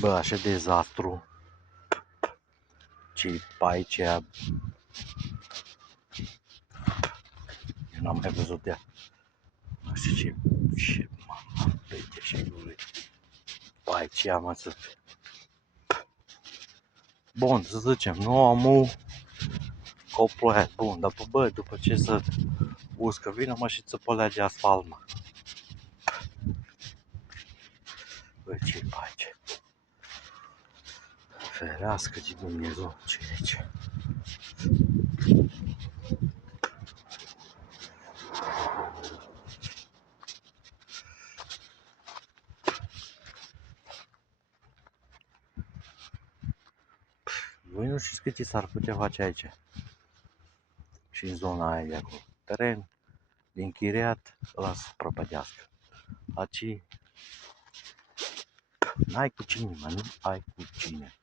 Bă, așa dezastru. Ce-i pe aici, eu n-am mai văzut ea. Nu știu ce mama, uite și lui. Pe aici, mă, să... Bun, să zicem, nu am coploiat, bun, dar bă, după ce să uscă vină, mă și țăpălege asfalt, mă. Bă, ce-i pe aici? Ferească de Dumnezeu, ce-i aici? Voi nu știți cât s-ar putea face aici? Și în zona aia de acolo. Teren de închiriat, ăla să prăpădească. Aici n-ai cu cine, mă, nu ai cu cine.